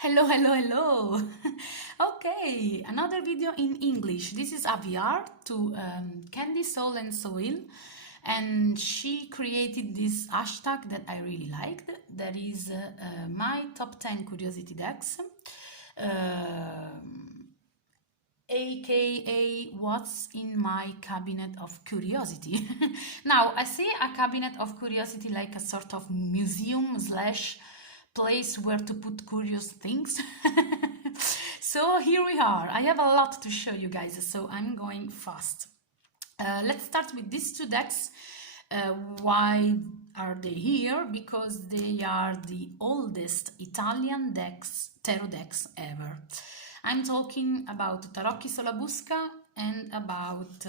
Hello, hello, hello. Okay, another video in English. This is a VR to Candy Soul and Soil, and she created this hashtag that I really liked. That is my top 10 curiosity decks, aka what's in my cabinet of curiosity. Now, I say a cabinet of curiosity like a sort of museum slash place where to put curious things. So here we are. I have a lot to show you guys, so I'm going fast. Let's start with these two decks. Why are they here? Because they are the oldest Italian tarot decks ever. I'm talking about Tarocchi Solabusca and about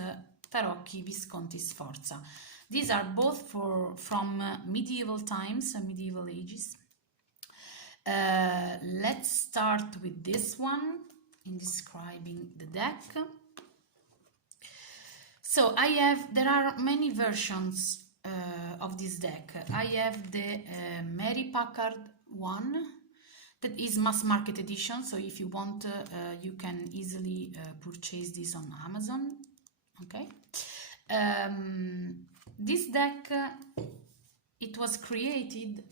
Tarocchi Visconti Sforza. These are both from medieval times, medieval ages. Let's start with this one in describing the deck. So there are many versions of this deck. I have the Mary Packard one that is mass market edition. So if you want, you can easily purchase this on Amazon. Okay. This deck, it was created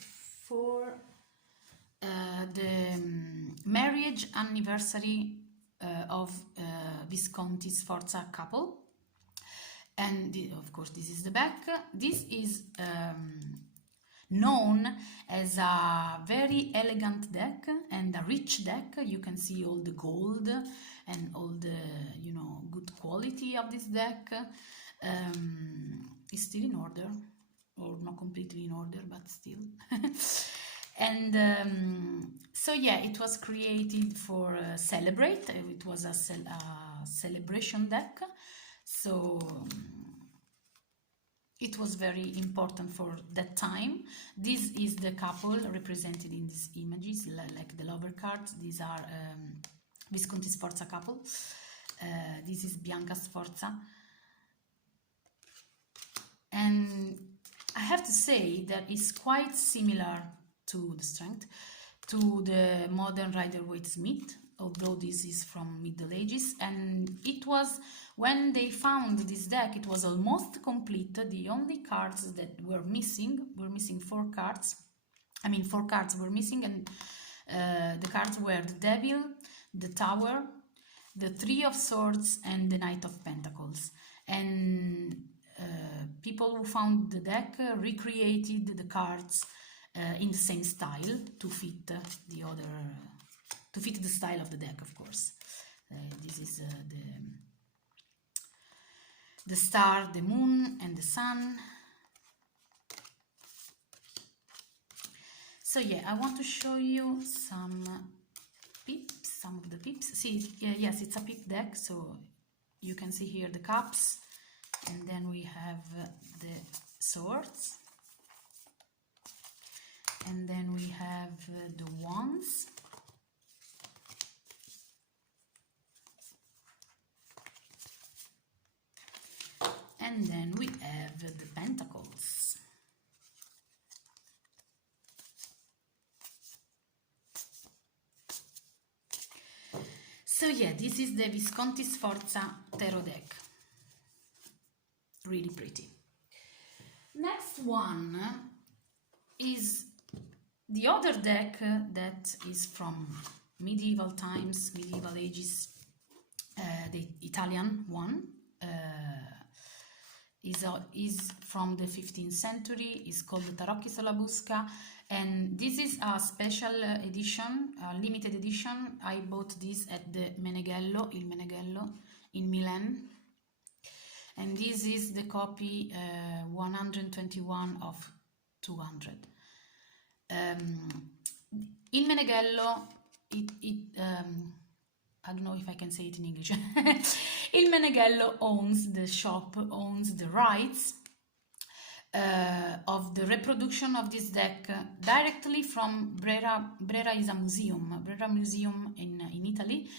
for the marriage anniversary of Visconti Sforza couple, and of course this is the back. This is known as a very elegant deck and a rich deck. You can see all the gold and all the good quality of this deck. It's still in order, or not completely in order, but still. And so yeah, it was created for Celebrate. It was a celebration deck, so it was very important for that time. This is the couple represented in these images, like the lover cards. These are Visconti Sforza couple. This is Bianca Sforza. And I have to say that it's quite similar to the strength, to the modern Rider-Waite-Smith, although this is from Middle Ages. And it was, when they found this deck, it was almost complete. The only cards that were missing 4 cards. I mean, 4 cards were missing, and the cards were the Devil, the Tower, the Three of Swords, and the Knight of Pentacles. And people who found the deck recreated the cards in the same style to fit the style of the deck, of course. This is the star, the moon, and the sun. So yeah, I want to show you some of the pips. See, yes, it's a pip deck, so you can see here the cups, and then we have the swords. And then we have the wands. And then we have the pentacles. So yeah, this is the Visconti Sforza tarot deck. Really pretty. Next one is the other deck that is from medieval times, medieval ages. The Italian one is from the 15th century. It's called the Tarocchi Solabusca, and this is a special edition, a limited edition. I bought this at the Il Meneghello in Milan, and this is the copy 121 of 200. Il Meneghello, I don't know if I can say it in English. Il Meneghello owns the shop, owns the rights of the reproduction of this deck directly from Brera. Brera is a museum, Brera Museum in Italy.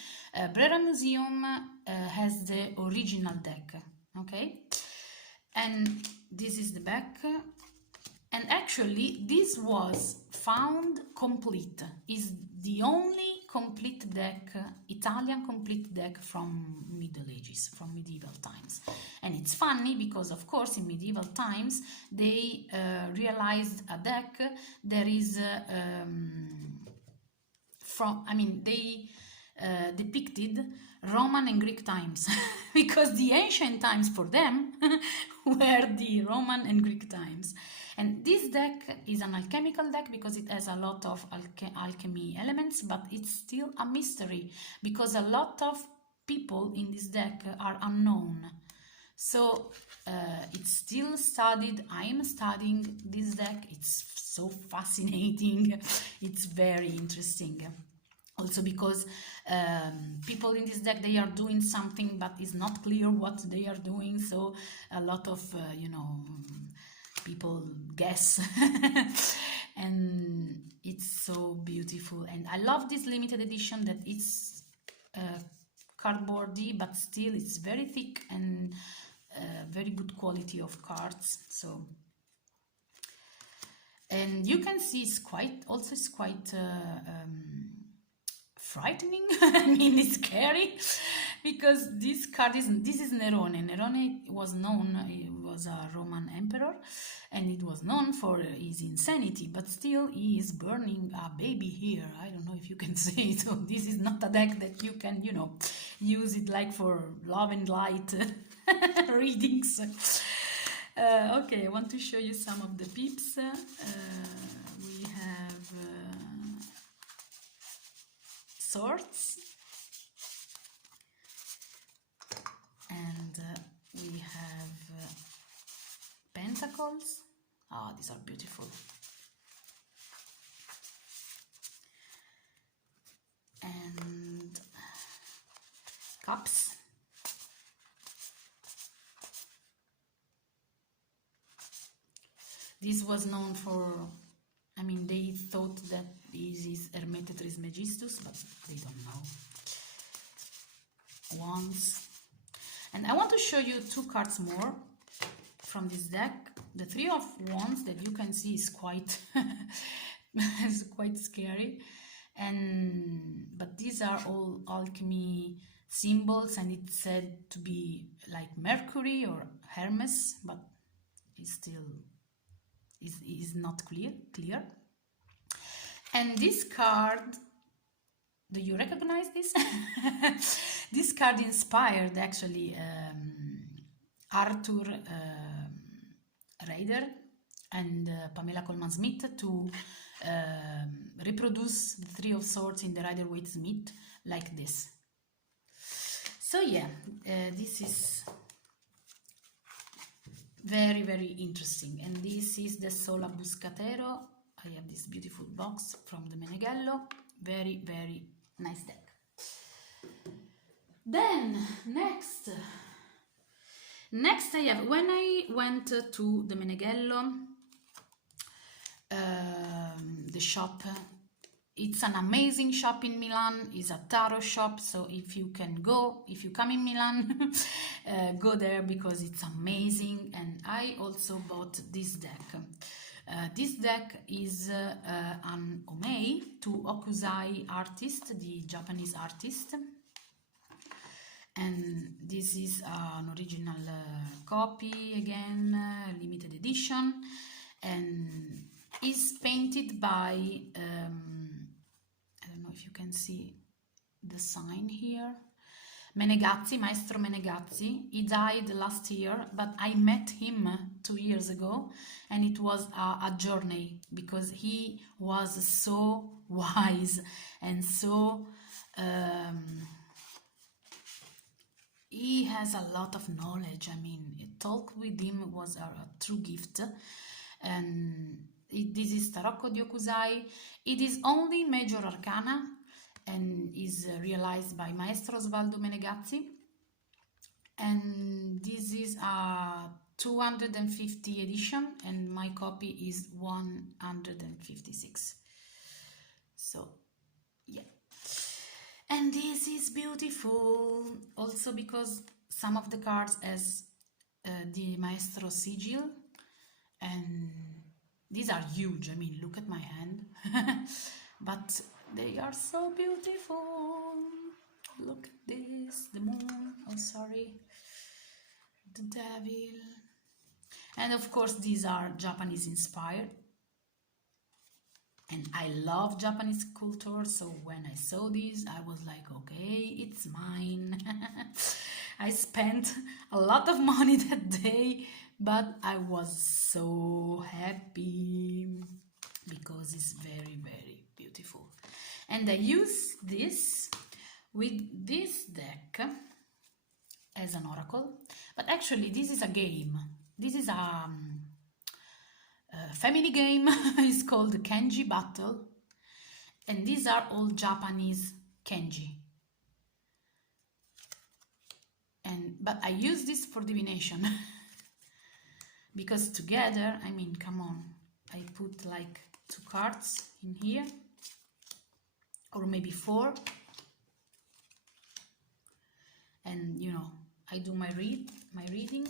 Brera Museum has the original deck, okay? And this is the back. And actually, this was found complete. Is the only complete deck, Italian complete deck from Middle Ages, from medieval times. And it's funny because, of course, in medieval times they realized a deck there is they depicted Roman and Greek times because the ancient times for them were the Roman and Greek times. And this deck is an alchemical deck because it has a lot of alchemy elements, but it's still a mystery because a lot of people in this deck are unknown. So it's still studied. I'm studying this deck. It's so fascinating. It's very interesting. Also because people in this deck, they are doing something, but it's not clear what they are doing. So a lot of, people guess. And it's so beautiful. And I love this limited edition that it's cardboardy, but still it's very thick and very good quality of cards. So, and you can see it's quite frightening. I mean, it's scary because this is Nerone. Nerone was known, he was a Roman emperor, and it was known for his insanity, but still he is burning a baby here. I don't know if you can say it. So this is not a deck that you can, use it like for love and light readings. Okay, I want to show you some of the pips. We have swords, and we have pentacles. Oh, these are beautiful. And cups. This was known for, they thought that this is Hermete Trismegistus, but they don't know. Wands. And I want to show you two cards more from this deck. The Three of Wands that you can see is quite, is quite scary. But these are all alchemy symbols, and it's said to be like Mercury or Hermes, but it's still is not clear. And this card, do you recognize this? This card inspired actually Arthur Ryder and Pamela Colman-Smith to reproduce the Three of Swords in the Rider-Waite-Smith like this. So yeah, this is very, very interesting. And this is the Sola Buscatero. I have this beautiful box from the Meneghello. Very, very nice deck. Then next I have, when I went to the Meneghello, the shop, it's an amazing shop in Milan. It's a tarot shop, so if you come in Milan, go there because it's amazing. And I also bought this deck. This deck is an homage to Hokusai artist, the Japanese artist. And this is an original copy, again, limited edition, and is painted by, I don't know if you can see the sign here, Menegazzi, Maestro Menegazzi. He died last year, but I met him 2 years ago, and it was a journey because he was so wise and so he has a lot of knowledge. Talk with him was a true gift. And this is Tarocco di Hokusai. It is only Major Arcana and is realized by Maestro Osvaldo Menegazzi. And this is a 250 edition, and my copy is 156. So yeah. And this is beautiful also because some of the cards has the Maestro sigil, and these are huge. Look at my hand. But They are so beautiful. Look at this, the moon, oh sorry, the devil. And of course these are Japanese inspired. And I love Japanese culture, so when I saw this, I was like, okay, it's mine. I spent a lot of money that day, but I was so happy because it's very, very beautiful. And I use this with this deck as an oracle, but actually this is a game. This is a family game. It's called the Kenji Battle, and these are all Japanese Kenji. But I use this for divination because together, I mean, come on, I put like 2 cards in here, or maybe 4, and you know, I do my reading.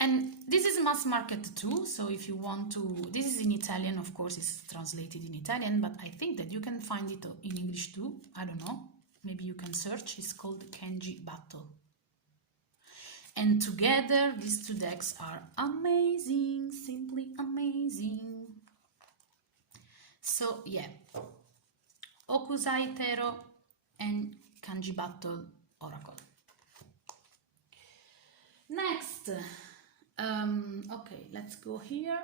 And this is mass market too, so if you want to, this is in Italian, of course, it's translated in Italian, but I think that you can find it in English too. I don't know, maybe you can search. It's called Kenji Battle. And together, these 2 decks are amazing, simply amazing. So yeah, Okusai Tarot and Kenji Battle Oracle. Next. Okay, let's go here.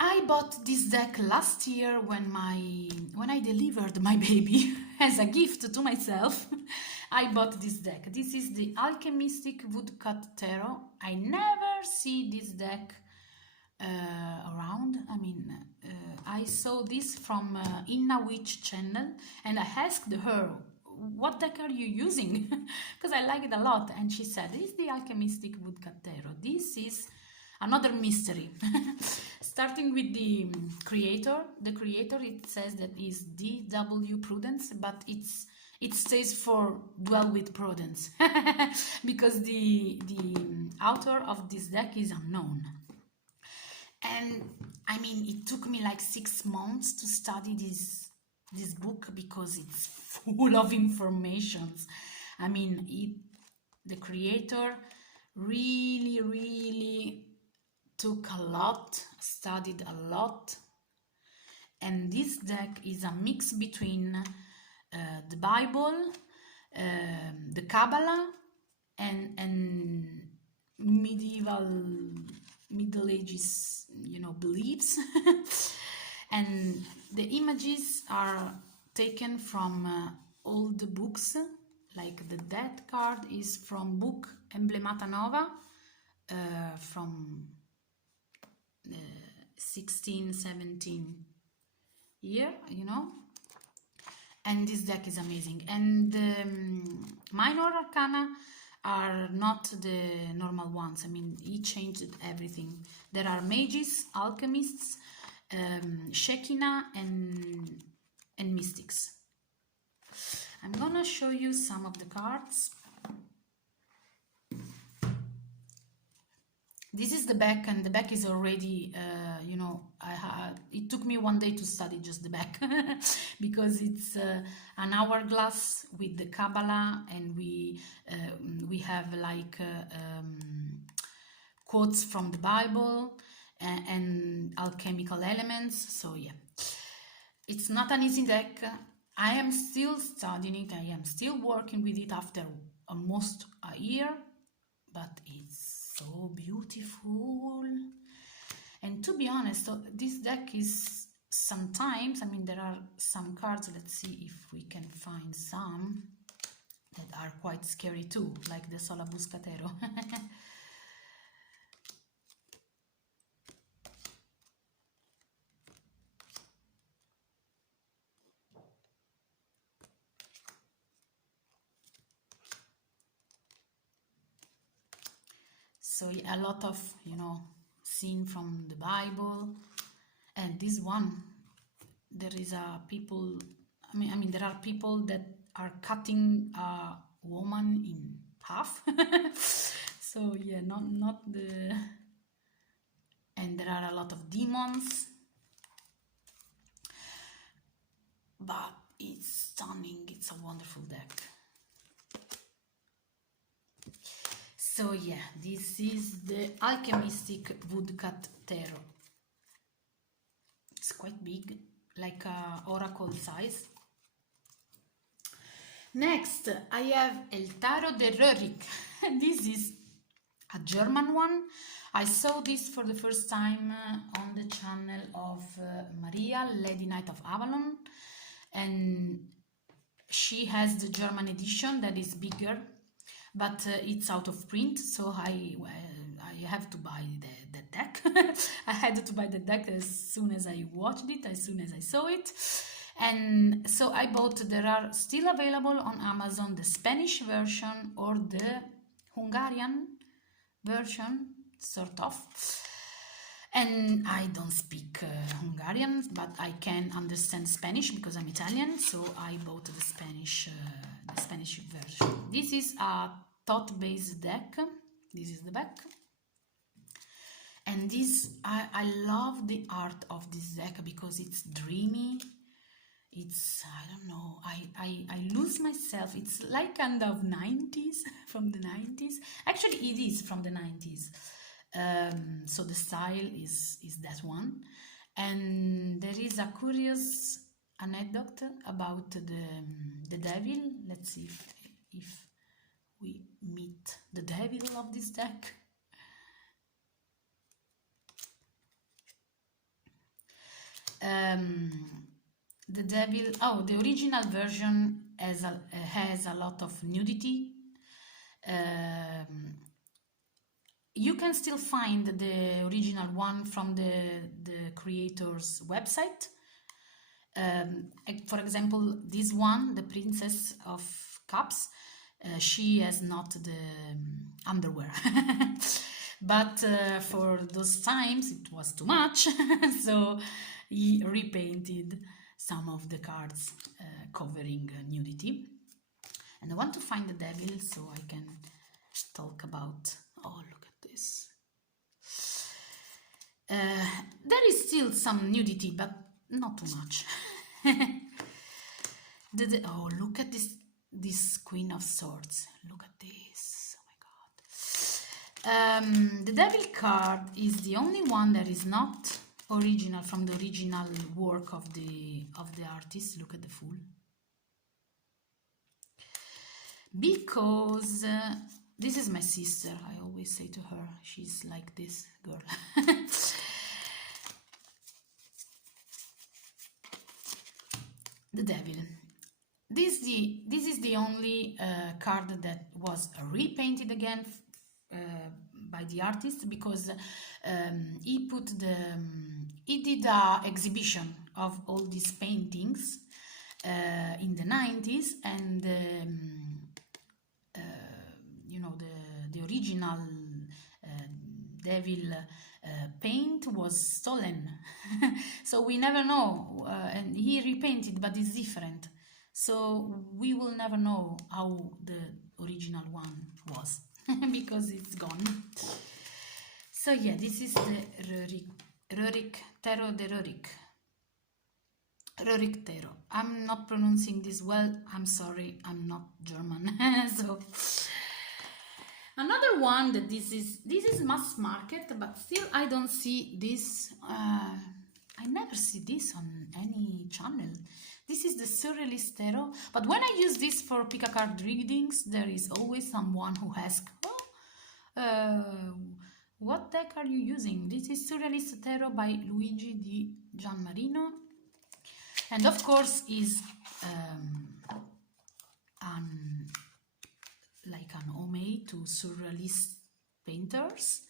I bought this deck last year when I delivered my baby as a gift to myself. I bought this deck. This is the Alchemistic Woodcut Tarot. I never see this deck around. I mean, I saw this from Inna Witch channel, and I asked her, what deck are you using? Because I like it a lot. And she said, this is the Alchemistic Woodcut Tarot. This is another mystery. Starting with the creator. The creator, it says that is D.W. Prudence, but it stays for Dwell with Prudence. Because the author of this deck is unknown. And I mean, it took me like 6 months to study this book because it's full of informations. I mean, the creator really took a lot, studied a lot, and this deck is a mix between the Bible, the Kabbalah, and Middle Ages, you know, beliefs. And the images are taken from all the books, like the Death card is from book Emblemata Nova from 1617 year, you know. And this deck is amazing. And minor arcana are not the normal ones. I mean, he changed everything. There are mages, alchemists, Shekinah, and mystics. I'm gonna show you some of the cards. This is the back, and the back is already, you know, it took me 1 day to study just the back because it's an hourglass with the Kabbalah, and we have like quotes from the Bible and alchemical elements. So yeah, it's not an easy deck. I am still studying it. I am still working with it after almost a year, but it's so beautiful. And to be honest, this deck is sometimes, I mean, there are some cards, let's see if we can find some that are quite scary too, like the Solabusca Tarot. So a lot of, you know, scene from the Bible. And this one, there is a people, I mean there are people that are cutting a woman in half. So yeah, not the, and there are a lot of demons. but it's stunning. It's a wonderful deck. So yeah, this is the Alchemistic Woodcut Tarot. It's quite big, like a oracle size. Next, I have El Tarot de Röhrig. This is a German one. I saw this for the first time on the channel of Maria, LadyKnight of Avalon, and she has the German edition that is bigger, but it's out of print, so I have to buy the deck. I had to buy the deck as soon as I watched it, as soon as I saw it. And so I bought, there are still available on Amazon, the Spanish version or the Hungarian version, sort of. And I don't speak Hungarian, but I can understand Spanish because I'm Italian, so I bought the Spanish version. This is a thought-based deck. This is the back. And this, I love the art of this deck because it's dreamy. It's, I don't know, I lose myself. It's like kind of 90s, from the 90s. Actually, it is from the 90s. So the style is that one. And there is a curious anecdote about the devil. Let's see if we meet the devil of this deck. The devil, oh, the original version has a lot of nudity. You can still find the original one from the creator's website. For example, this one, the Princess of Cups, she has not the underwear. But for those times it was too much, so he repainted some of the cards covering nudity. And I want to find the devil so I can talk about, oh, look at this. There is still some nudity, but not too much. Oh, look at this Queen of Swords. Look at this. Oh my God. The devil card is the only one that is not original from the original work of the artist. Look at the Fool. Because this is my sister. I always say to her, she's like this girl. The devil. This is the only card that was repainted again by the artist, because he did an exhibition of all these paintings in the 90s, and you know, the original devil paint was stolen. So we never know, and he repainted, but it's different, so we will never know how the original one was. Because it's gone. So yeah, this is the Röhrig Tarot de Röhrig. Röhrig Tarot. I'm not pronouncing this well. I'm sorry. I'm not German. So another one that this is mass market, but still I don't see this. I never see this on any channel. This is the Surrealist Tarot, but when I use this for pick a card readings, there is always someone who asks, oh, what deck are you using? This is Surrealist Tarot by Luigi Di Gianmarino, and of course is like an homage to surrealist painters.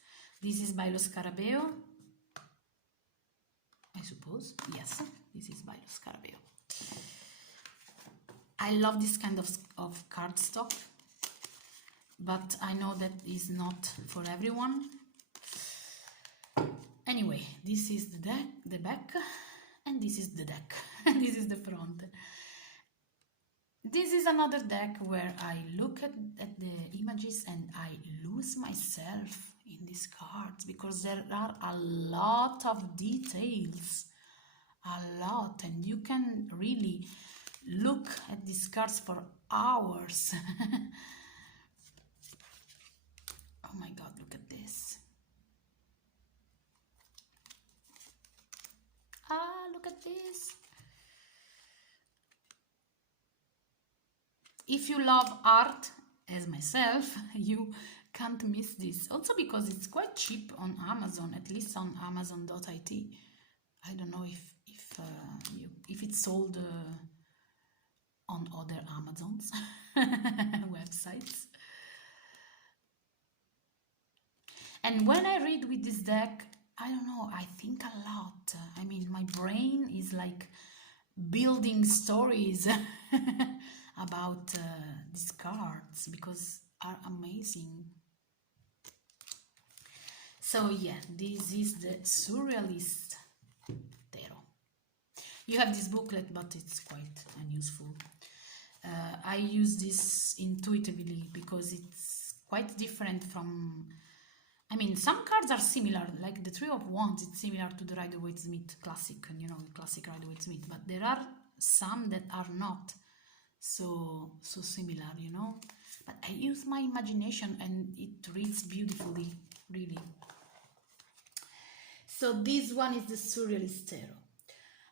This is by Lo Scarabeo, I suppose. Yes, this is by Lo Scarabeo. I love this kind of cardstock, but I know that is not for everyone. Anyway, this is the deck, the back, and this is the deck. This is the front. This is another deck where I look at the images and I lose myself in these cards, because there are a lot of details. a lot, and you can really look at these cards for hours. Oh my god, look at this. Ah, look at this. If you love art as myself, you can't miss this. Also because it's quite cheap on Amazon, at least on Amazon.it. I don't know if it's sold on other Amazons websites. And when I read with this deck, I don't know, I think a lot. I mean, my brain is like building stories about these cards because are amazing. So yeah, this is the Surrealist Tarot. You have this booklet, but it's quite unuseful. I use this intuitively because it's quite different from... I mean, some cards are similar, like the Three of Wands, it's similar to the Rider-Waite-Smith classic, you know, classic Rider-Waite-Smith, but there are some that are not so similar, you know. But I use my imagination and it reads beautifully, really. So this one is the Surrealist Tarot.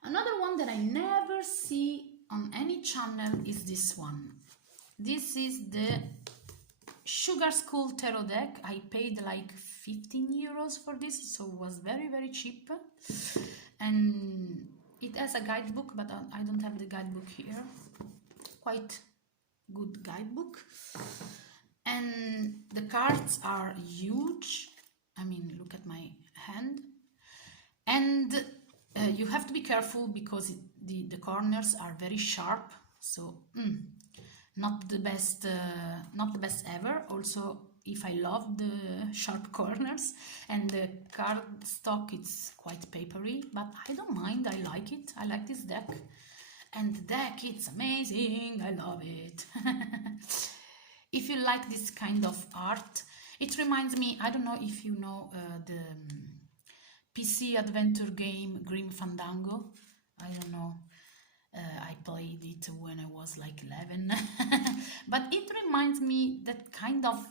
Another one that I never see on any channel is this one. This is the Sugar School Tarot deck. I paid like 15 euros for this, so it was very, very cheap. And it has a guidebook, but I don't have the guidebook here. Quite good guidebook. And the cards are huge. I mean, look at my hand. And you have to be careful because the corners are very sharp. So not the best ever. Also, if I love the sharp corners, and the card stock, it's quite papery, but I don't mind. I like it. I like this deck, and the deck, it's amazing. I love it. If you like this kind of art, it reminds me, I don't know if you know the PC adventure game Grim Fandango. I don't know. I played it when I was like 11. But it reminds me that kind of,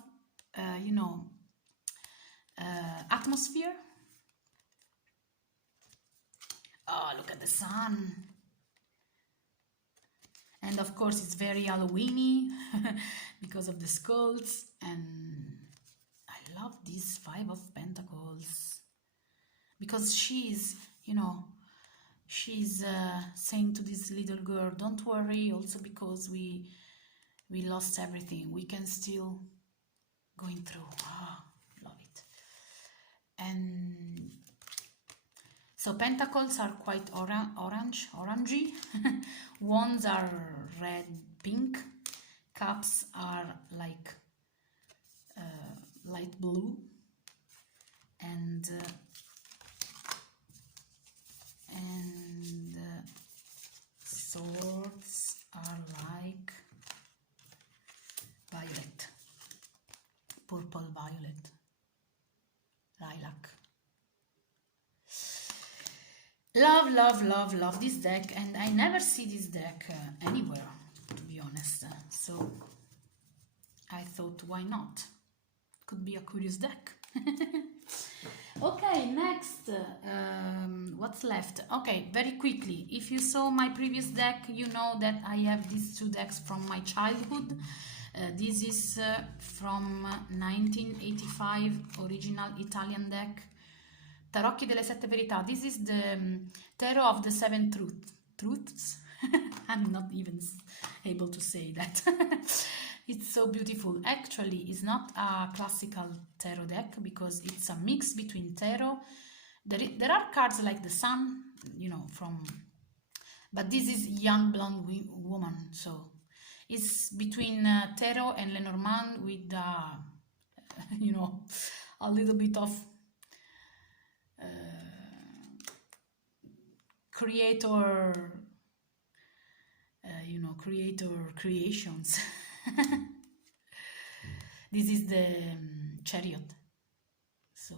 you know, atmosphere. Oh, look at the sun. And of course it's very Halloweeny because of the skulls. And I love this Five of Pentacles because she's, you know, she's saying to this little girl, don't worry, also because we lost everything, we can still going through. Ah, love it. And so pentacles are quite orangey. Wands are red, pink. Cups are like light blue. And swords are like violet, purple violet, lilac. Love, love, love, love this deck, and I never see this deck anywhere, to be honest. So I thought, why not? Could be a curious deck. Okay, next, what's left? Okay, very quickly, if you saw my previous deck, you know that I have these two decks from my childhood. This is from 1985, original Italian deck, Tarocchi delle Sette Verità. This is the Tarot of the Seven Truths. I'm not even able to say that. It's so beautiful. Actually, it's not a classical tarot deck because it's a mix between tarot. There are cards like the Sun, you know, but this is young blonde woman, so it's between tarot and Lenormand with, you know, a little bit of creator, you know, creator creations. This is the Chariot. So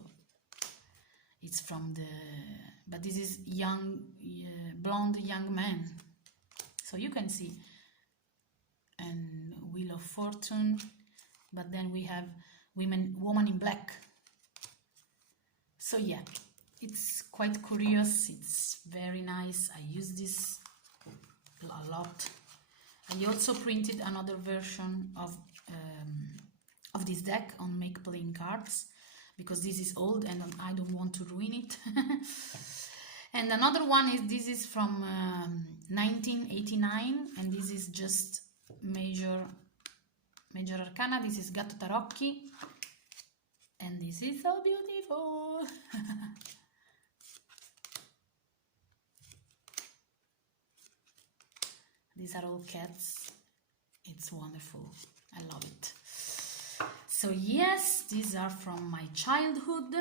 It's from the, but this is young, blonde young man. So you can see, and Wheel of Fortune, but then we have woman in black. So yeah, it's quite curious, it's very nice. I use this a lot. I also printed another version of this deck on Make Playing Cards, because this is old and I don't want to ruin it. And another one is, this is from 1989, and this is just Major Arcana. This is Gatto Tarocchi, and this is so beautiful. These are all cats. It's wonderful. I love it. So yes, these are from my childhood.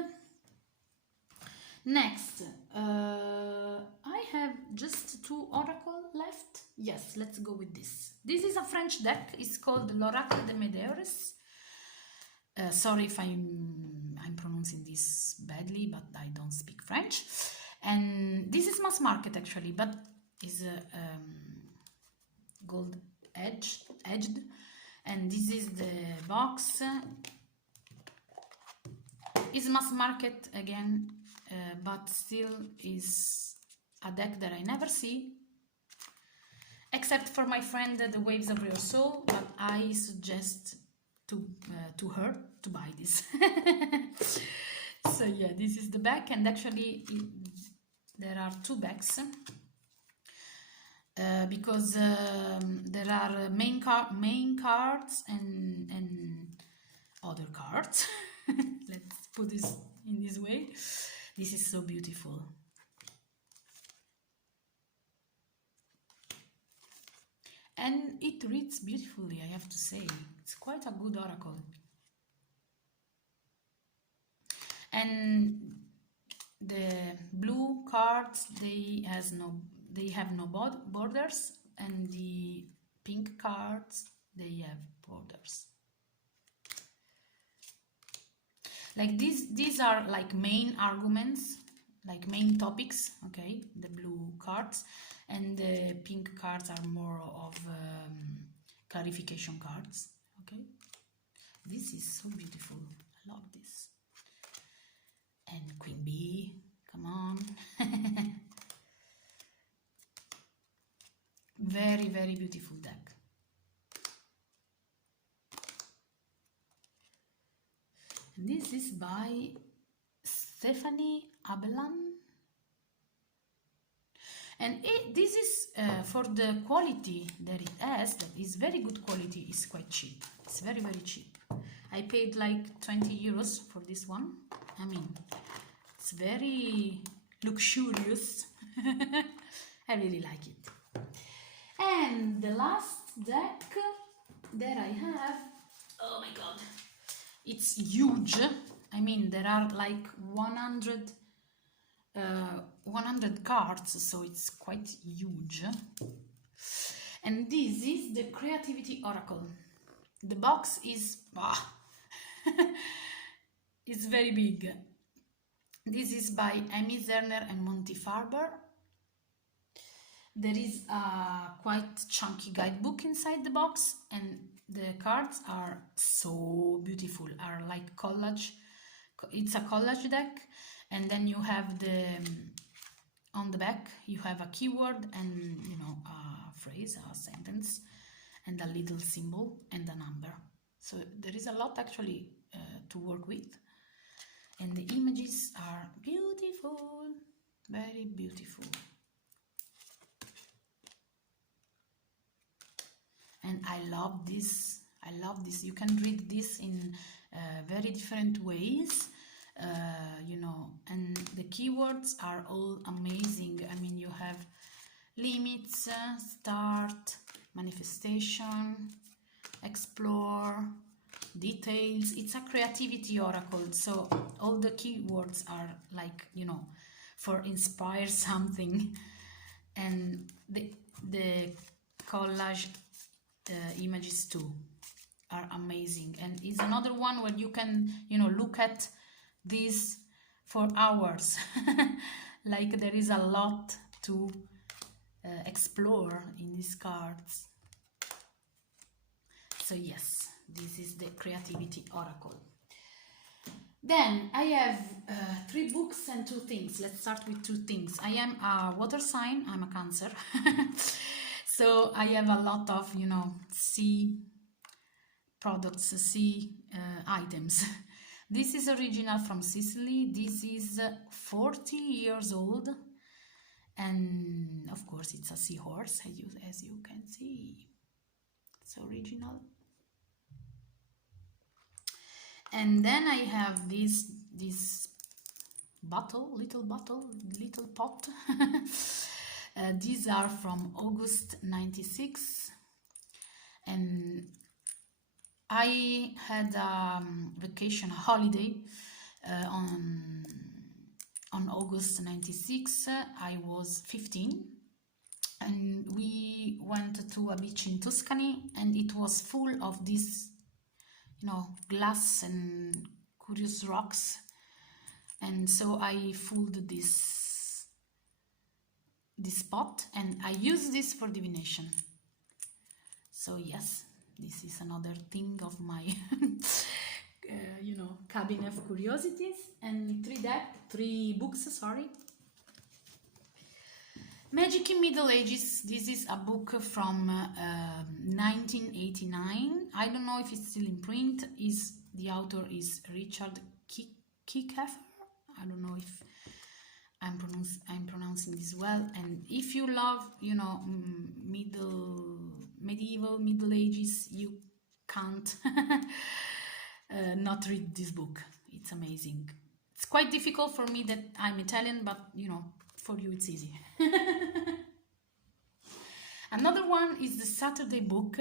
Next, I have just 2 oracle left. Yes, let's go with this. This is a French deck. It's called L'Oracle de Medeiros. Sorry if I'm pronouncing this badly, but I don't speak French. And this is mass market actually, but is gold edged. And this is the box. Is mass market again, but still is a deck that I never see, except for my friend The Waves of Your Soul, but I suggest to her to buy this. So yeah, this is the back, and actually there are 2 backs, because there are main cards and other cards. Let's put this in this way. This is so beautiful. And it reads beautifully, I have to say. It's quite a good oracle. And the blue cards, they have no borders, and the pink cards, they have borders. Like these are like main arguments, like main topics, okay, the blue cards, and the pink cards are more of clarification cards, okay. This is so beautiful, I love this. And Queen Bee, come on. Very, very beautiful deck. And this is by Stephanie Avalon. And this is for the quality that it has, that is very good quality, is quite cheap. It's very, very cheap. I paid like 20 euros for this one. I mean, it's very luxurious. I really like it. And the last deck that I have, oh my god, it's huge. I mean, there are like 100 cards, so it's quite huge. And this is the Creativity Oracle. The box is it's very big. This is by Amy Zerner and Monty Farber. There is a quite chunky guidebook inside the box, and the cards are so beautiful, are like collage. It's a collage deck, and then you have the on the back you have a keyword and, you know, a phrase, a sentence, and a little symbol and a number. So there is a lot actually to work with, and the images are beautiful, very beautiful. And I love this. I love this. You can read this in very different ways, you know, and the keywords are all amazing. I mean, you have limits, start, manifestation, explore, details. It's a creativity oracle, so all the keywords are like, you know, for inspire something. And the collage images too are amazing, and it's another one where you can, you know, look at these for hours. Like there is a lot to explore in these cards. So yes, this is the creativity oracle. Then I have 3 books and 2 things. Let's start with 2 things. I am a water sign, I'm a Cancer. So I have a lot of, you know, sea products, sea items. This is original from Sicily. This is 40 years old. And of course it's a seahorse, as you can see. It's original. And then I have this little pot. These are from August 96, and I had a vacation, a holiday on August 96. I was 15, and we went to a beach in Tuscany, and it was full of this, you know, glass and curious rocks. And so I filled this pot, and I use this for divination. So yes, this is another thing of my you know, cabinet of curiosities. And 3 books, sorry. Magic in Middle Ages. This is a book from 1989. I don't know if it's still in print. The author is Richard Kiekeffer. I don't know if I'm pronouncing this well. And if you love, you know, medieval Middle Ages, you can't not read this book. It's amazing. It's quite difficult for me that I'm Italian, but you know, for you it's easy. Another one is the Saturday book.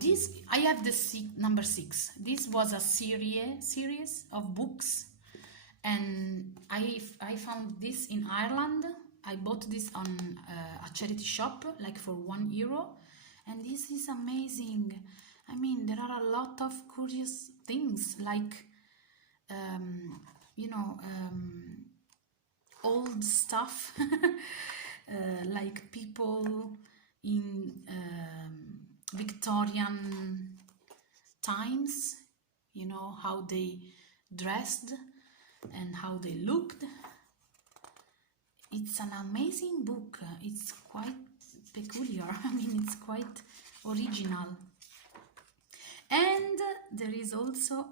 This I have the number 6. This was a series of books, and I found this in Ireland. I bought this on a charity shop, like for €1, and this is amazing. I mean, there are a lot of curious things, like you know, old stuff, like people in Victorian times, you know, how they dressed and how they looked. It's an amazing book. It's quite peculiar. I mean, it's quite original. And there is also,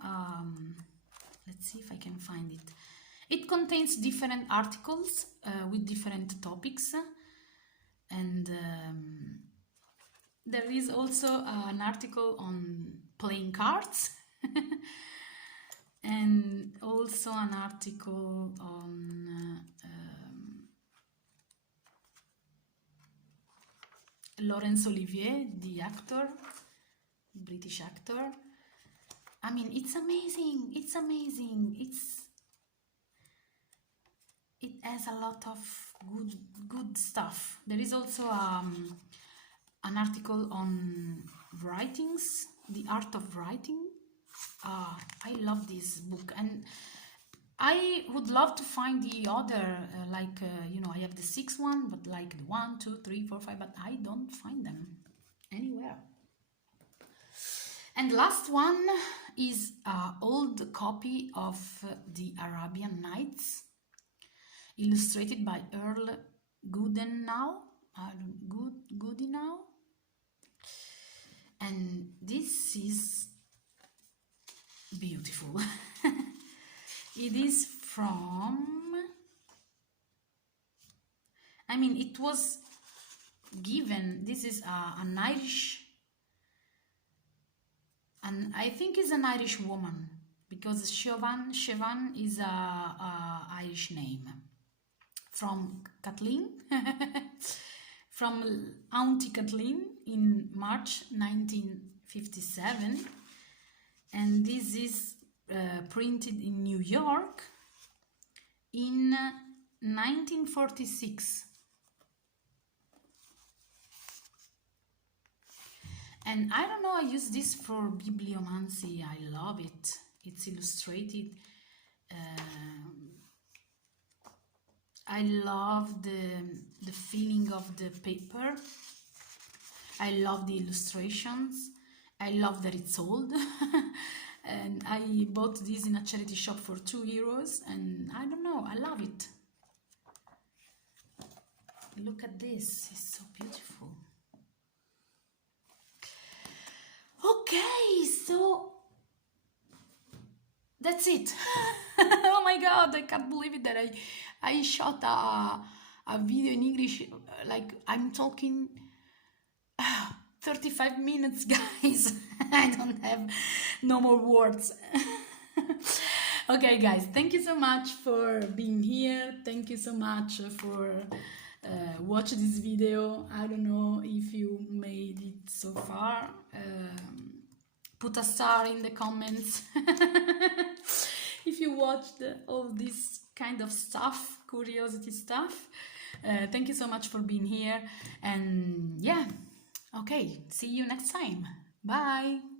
let's see if I can find it. It contains different articles with different topics. And there is also an article on playing cards. And also an article on Laurence Olivier, the actor, British actor. I mean, it's amazing. It's amazing. It has a lot of good stuff. There is also an article on writings, the art of writing. I love this book, and I would love to find the other, you know, I have the 6th one, but like the 1, 2, 3, 4, 5, but I don't find them anywhere. And the last one is an old copy of the Arabian Nights, illustrated by Earl Goodenough. And this is beautiful. It is from, I mean, it was given, this is an Irish, and I think it's an Irish woman, because Siobhan is a Irish name, from Kathleen, from Auntie Kathleen in March 1957. And this is printed in New York in 1946. And I don't know, I use this for bibliomancy. I love it. It's illustrated I love the feeling of the paper. I love the illustrations. I love that it's old. And I bought this in a charity shop for €2, and I don't know, I love it. Look at this, it's so beautiful. Okay, so that's it. Oh my god, I can't believe it that I shot a video in English, like I'm talking 35 minutes, guys. I don't have no more words. Okay, guys, thank you so much for being here. Thank you so much for watching this video. I don't know if you made it so far. Put a star in the comments if you watched all this kind of stuff, curiosity stuff. Thank you so much for being here, and yeah, okay, see you next time. Bye.